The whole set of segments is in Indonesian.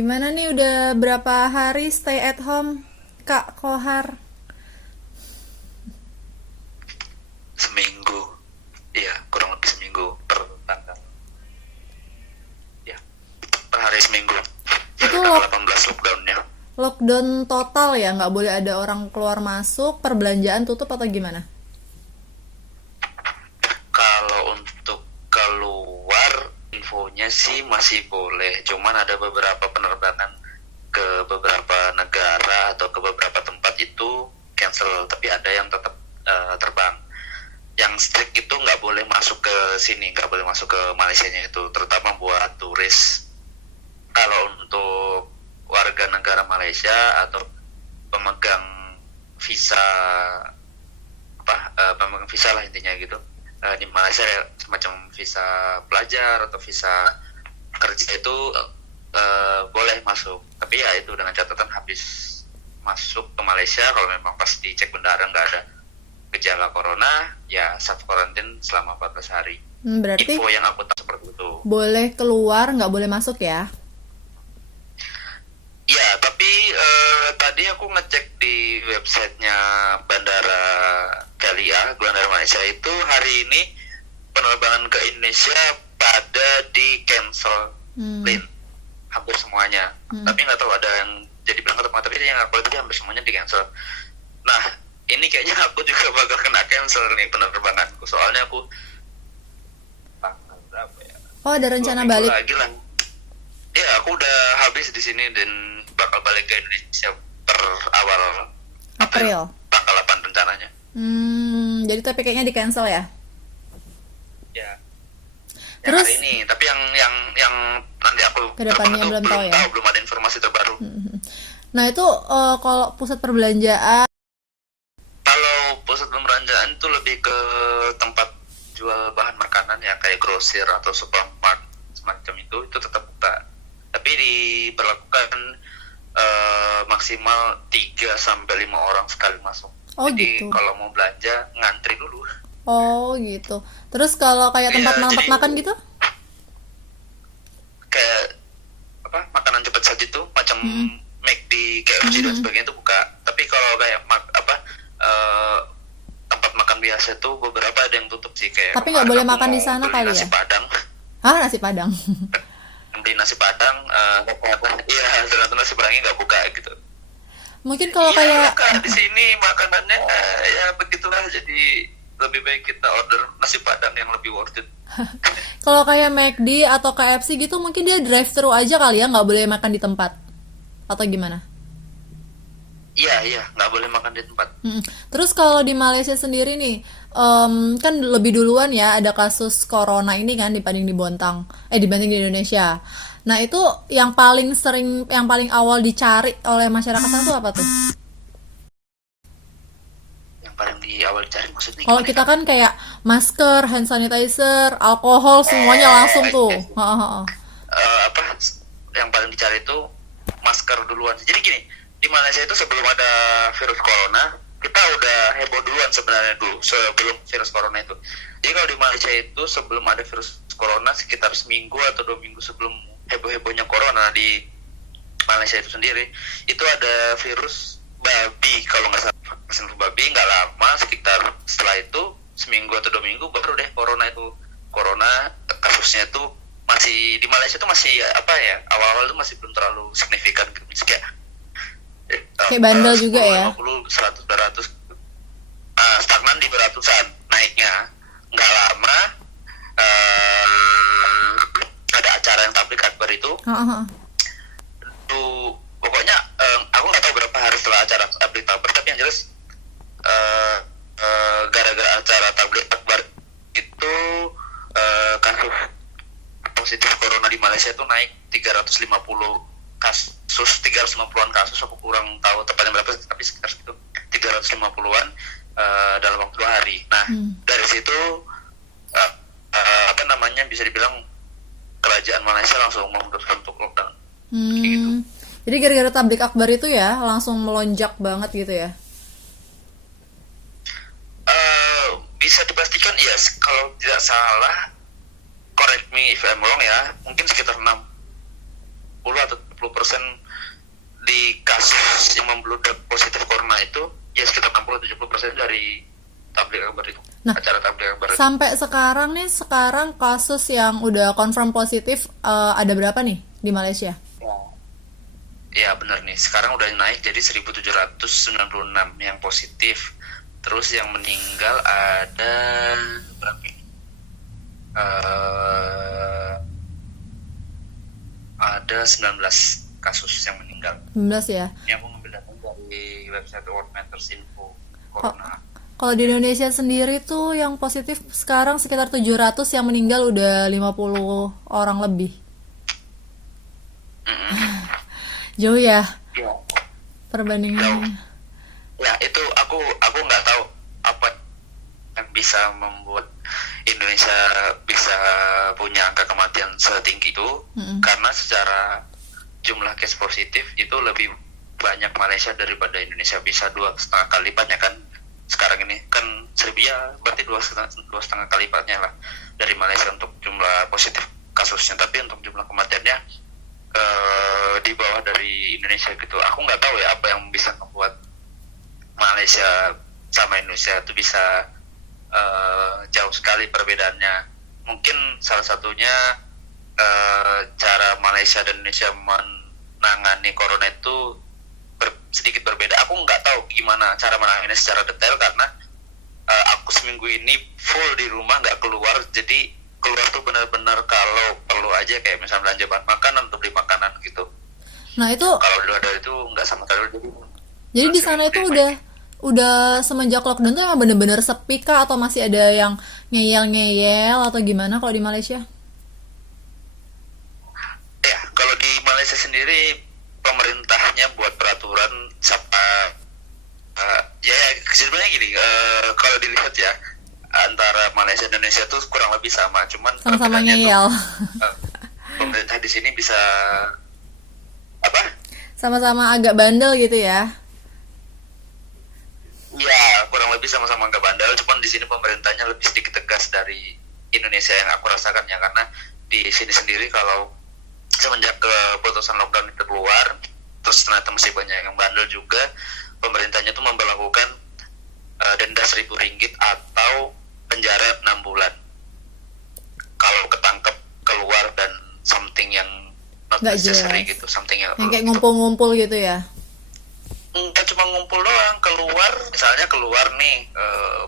Gimana nih udah berapa hari stay at home, Kak Kohar? Seminggu, iya kurang lebih seminggu per tanggal, ya per hari seminggu Itu sampai tanggal 18 lockdownnya. lockdown total ya, nggak boleh ada orang keluar masuk, perbelanjaan tutup atau gimana? Kalau untuk keluar infonya sih masih boleh, cuman ada beberapa penerbangan ke beberapa negara atau ke beberapa tempat itu cancel, tapi ada yang tetap terbang. Yang strict itu nggak boleh masuk ke sini, nggak boleh masuk ke Malaysianya itu, terutama buat turis. Kalau untuk warga negara Malaysia atau pemegang visa pemegang visa lah intinya gitu. Di Malaysia ya, semacam visa pelajar atau visa kerja itu boleh masuk, tapi ya itu dengan catatan habis masuk ke Malaysia kalau memang pas dicek bendara nggak ada gejala corona, ya self quarantine selama 14 hari. Berarti Info yang aku tahu seperti itu. boleh keluar, nggak boleh masuk ya? Ya, tapi tadi aku ngecek di websitenya Bandara Kalia, Bandara Malaysia itu hari ini penerbangan ke Indonesia pada di cancel hampir semuanya. Tapi nggak tahu ada yang jadi berangkat atau nggak, tapi yang aku lihat hampir semuanya di cancel. Nah, ini kayaknya aku juga bakal kena cancel nih penerbanganku, soalnya aku tanggal berapa ya? Oh, ada 2 rencana minggu balik lagi lah. Ya, aku udah habis di sini dan bakal balik ke Indonesia per awal April, April. tanggal 8 rencananya. Jadi tapi kayaknya di cancel ya. Ya. Yang Terus hari ini, tapi yang nanti aku kedepannya terbang itu belum tahu ya. belum ada informasi terbaru. Nah itu kalau pusat perbelanjaan, Kalau pusat pembelanjaan itu lebih ke tempat jual bahan makanan ya, kayak grosir atau supermarket semacam itu tetap buka. Tapi diberlakukan maksimal 3 sampai 5 orang sekali masuk. oh Jadi gitu. kalau mau belanja ngantri dulu. Oh gitu. Terus kalau kayak Iya, tempat jadi makan gitu? kayak makanan cepat saji tuh macam McD, KFC dan sebagainya itu buka. Tapi kalau kayak eh, tempat makan biasa tuh beberapa ada yang tutup sih, kayak Tapi nggak kemarin boleh aku makan mau di sana beli kali nasi ya? Padang. Ah, nasi Padang. Beli nasi Padang, iya ternyata nasi Padangnya nggak buka gitu. Mungkin kalau Iya kayak kak, di sini makanannya ya begitulah, jadi lebih baik kita order nasi Padang yang lebih worth it. kalau kayak McD atau KFC gitu mungkin dia drive thru aja kali ya, nggak boleh makan di tempat. Atau gimana? Iya nggak boleh makan di tempat. Terus kalau di Malaysia sendiri nih, kan lebih duluan ya ada kasus corona ini kan dibanding di Bontang, dibanding di Indonesia. Nah itu yang paling sering, yang paling awal dicari oleh masyarakat sana tuh apa tuh? Yang paling di awal cari maksudnya Kalau gimana kita kak? kan kayak masker, hand sanitizer, alkohol semuanya langsung tuh. Iya. Ha. Apa yang paling dicari itu masker duluan. Jadi gini, di Malaysia itu sebelum ada virus corona, kita udah heboh duluan sebenarnya dulu sebelum virus corona itu. Jadi kalau di Malaysia itu sebelum ada virus corona sekitar seminggu atau 2 minggu sebelum heboh-hebohnya corona di Malaysia itu sendiri, itu ada virus babi kalau nggak salah, vaksin flu babi. Nggak lama, sekitar setelah itu seminggu atau 2 minggu baru deh corona kasusnya itu masih di Malaysia itu masih apa ya, awal-awal itu masih belum terlalu signifikan gitu. Kayak Kayak bandel juga 10, ya. 50, 100, 200 stagnan di beratusan naiknya. Nggak lama ada acara yang tablik akbar itu Ha. tuh, pokoknya aku nggak tahu berapa hari setelah acara tablik akbar, tapi yang jelas eh, gara-gara acara tablik akbar itu kasus positif corona di Malaysia itu naik 350 kasus, 350-an kasus, aku kurang tahu tepatnya berapa tapi sekitar segitu, 350-an dalam waktu 2 hari. Nah dari situ bisa dibilang kerajaan Malaysia langsung memutuskan untuk lockdown gitu. Jadi gara-gara tablik akbar itu ya langsung melonjak banget gitu ya. Bisa dipastikan ya, kalau tidak salah, correct me if I'm wrong ya, mungkin sekitar 60 atau 70% di kasus yang membludak positif corona itu ya sekitar 60-70% dari tabligh akbar itu. Nah, Acara tabligh akbar. sampai sekarang nih, sekarang kasus yang udah confirm positif ada berapa nih di Malaysia? Ya benar nih, sekarang udah naik jadi 1796 yang positif. Terus yang meninggal ada berapa ini? Ada 19 kasus yang meninggal. 19 ya. Ini aku ngambil data dari website World Matters Info Kok Corona. kalau di Indonesia sendiri tuh yang positif sekarang sekitar 700, yang meninggal udah 50 orang lebih. Jauh ya Ya, perbandingannya. ya itu aku nggak tahu apa yang bisa membuat Indonesia bisa punya angka kematian setinggi itu, karena secara jumlah case positif itu lebih banyak Malaysia daripada Indonesia, bisa 2,5 kali lipatnya kan. Sekarang ini kan Serbia berarti 2,5 kali lipatnya lah dari Malaysia untuk jumlah positif kasusnya, tapi untuk jumlah kematiannya di bawah dari Indonesia gitu. Aku nggak tahu ya apa yang bisa membuat Malaysia sama Indonesia itu bisa jauh sekali perbedaannya. Mungkin salah satunya cara Malaysia dan Indonesia menangani corona itu sedikit berbeda. Aku nggak tahu gimana cara menanganinya secara detail karena aku seminggu ini full di rumah, nggak keluar. Jadi keluar tuh benar-benar kalau perlu aja, kayak misalnya belanja bahan makanan untuk beli makanan gitu. Nah, itu Kalau di luar dari itu nggak sama sekali. jadi di sana itu udah semenjak lockdown tuh emang bener-bener sepi kah, atau masih ada yang ngeyel-ngeyel atau gimana kalau di Malaysia? Ya, kalau di Malaysia sendiri pemerintahnya buat peraturan ya sebenarnya gini, kalau dilihat ya antara Malaysia dan Indonesia tuh kurang lebih sama, cuman Sama-sama perbedaannya ngeyel. pemerintah di sini bisa apa? Sama-sama agak bandel gitu ya. Ya, kurang lebih sama-sama nggak bandel, cuman di sini pemerintahnya lebih sedikit tegas dari Indonesia yang aku rasakan ya, karena di sini sendiri kalau semenjak keputusan lockdown itu keluar, terus ternyata masih banyak yang bandel juga, pemerintahnya tuh memberlakukan denda RM1.000 atau penjara 6 bulan kalau ketangkep keluar dan something yang not Nggak necessary jelas. gitu, something yang Yang kayak ngumpul-ngumpul gitu ya. nggak cuma ngumpul doang, keluar misalnya keluar nih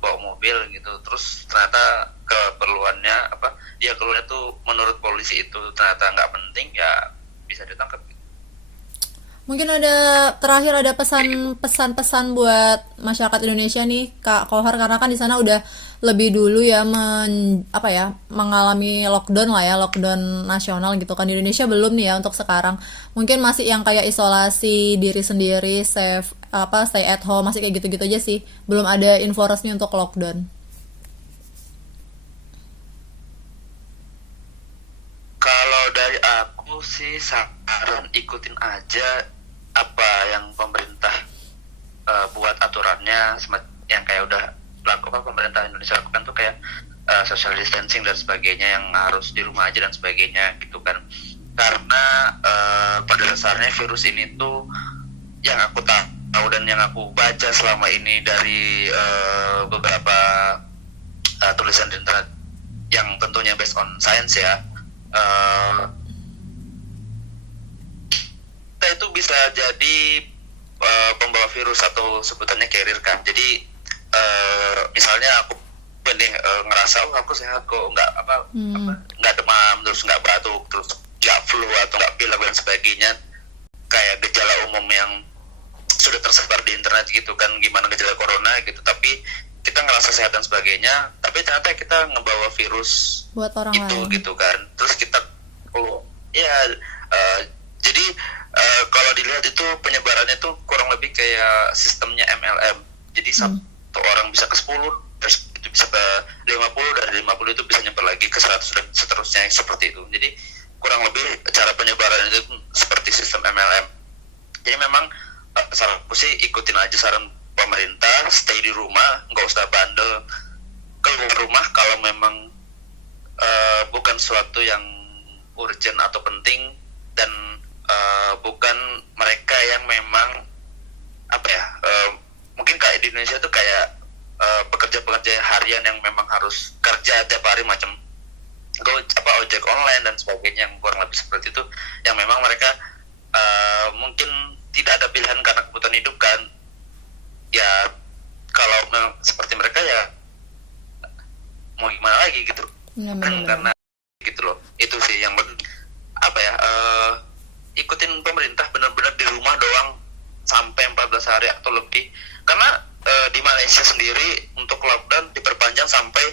bawa mobil gitu, terus ternyata keperluannya apa, dia keluarnya tuh menurut polisi itu ternyata nggak penting, ya bisa ditangkap gitu. Mungkin terakhir ada pesan-pesan buat masyarakat Indonesia nih, Kak Kohar, karena kan di sana udah lebih dulu ya mengalami lockdown lah ya, lockdown nasional gitu kan. Di Indonesia belum nih ya untuk sekarang. Mungkin masih yang kayak isolasi diri sendiri, stay at home, masih kayak gitu-gitu aja sih. Belum ada info resmi untuk lockdown. Kalau dari aku sih saran ikutin aja apa yang pemerintah buat aturannya, yang kayak udah lakukan pemerintah Indonesia lakukan tuh kayak social distancing dan sebagainya, yang harus di rumah aja dan sebagainya gitu kan. Karena pada dasarnya virus ini tuh yang aku tahu dan yang aku baca selama ini dari beberapa tulisan di internet yang tentunya based on science ya, kita itu bisa jadi pembawa virus atau sebutannya carrier kan. Jadi misalnya aku ngerasa aku sehat kok, nggak demam, terus nggak batuk, terus nggak flu atau nggak pilek dan sebagainya, kayak gejala umum yang sudah tersebar di internet gitu kan, gimana gejala corona gitu, tapi kita ngerasa sehat dan sebagainya, tapi ternyata kita ngebawa virus Buat orang itu lain. gitu kan. Terus kita jadi kalau dilihat itu penyebarannya tuh kurang lebih kayak sistemnya MLM. Jadi satu orang bisa ke 10, terus itu bisa ke 50, dari 50 itu bisa nyebar lagi ke 100 dan seterusnya, seperti itu. Jadi kurang lebih cara penyebaran itu seperti sistem MLM. Jadi memang saranku sih ikutin aja saran pemerintah, stay di rumah, nggak usah bandel keluar rumah kalau memang bukan suatu yang urgent atau penting, dan bukan mereka yang memang apa ya, mungkin kayak di Indonesia tuh kayak pekerja-pekerja harian yang memang harus kerja tiap hari macam ojek online dan sebagainya, yang kurang lebih seperti itu, yang memang mereka mungkin tidak ada pilihan karena kebutuhan hidup kan. Ya kalau seperti mereka ya mau gimana lagi gitu Ya, kan, benar-benar. karena gitu loh. Itu sih yang apa ya, ikutin pemerintah benar-benar di rumah doang sampai 14 hari atau lebih, karena di Malaysia sendiri untuk lockdown diperpanjang sampai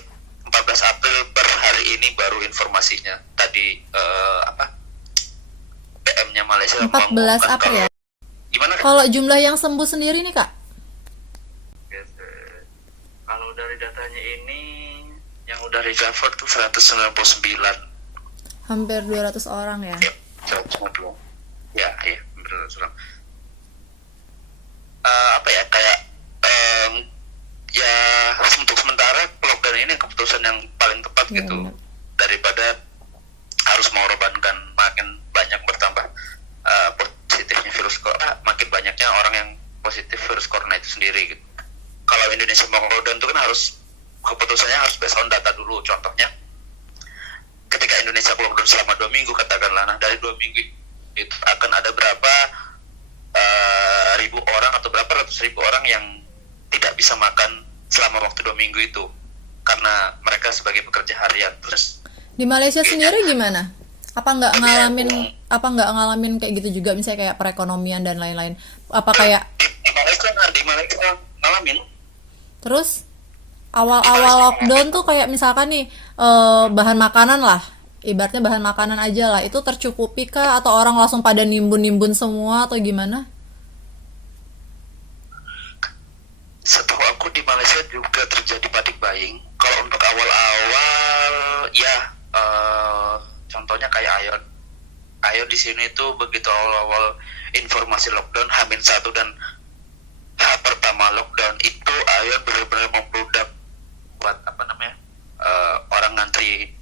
14 April per hari ini baru informasinya tadi, PM-nya Malaysia 14 mengumumkan April ya. gimana kan? Kalau jumlah yang sembuh sendiri nih Kak? Kalau dari datanya ini yang udah recover tuh 199. Hampir 200 orang ya. Ya, 150. Ya, iya, hampir 200 orang. Apa ya, kayak ya untuk sementara lockdown ini keputusan yang paling tepat Iya, gitu, benar. daripada harus mengorbankan makin banyak bertambah positifnya virus corona, makin banyaknya orang yang positif virus corona itu sendiri gitu. Kalau Indonesia mau lockdown itu kan harus keputusannya harus berdasarkan data dulu. Contohnya ketika Indonesia lockdown selama 2 minggu katakanlah, nah dari 2 minggu itu akan ada berapa ribu orang atau berapa ratus ribu orang yang tidak bisa makan selama waktu 2 minggu itu karena mereka sebagai pekerja harian. Terus Di Malaysia sendiri gimana? Apa nggak ngalamin kayak gitu juga, misalnya kayak perekonomian dan lain-lain? Apa kayak di Malaysia ngalamin. terus awal-awal lockdown tuh kayak misalkan nih bahan makanan lah, ibaratnya bahan makanan aja lah, itu tercukupi kah atau orang langsung pada nimbun-nimbun semua atau gimana? Setahu aku di Malaysia juga terjadi panic buying. Kalau untuk awal-awal ya, contohnya kayak Ayon di sini tuh begitu awal-awal informasi lockdown H-1 dan H pertama lockdown itu Ayon benar-benar membludak buat orang ngantri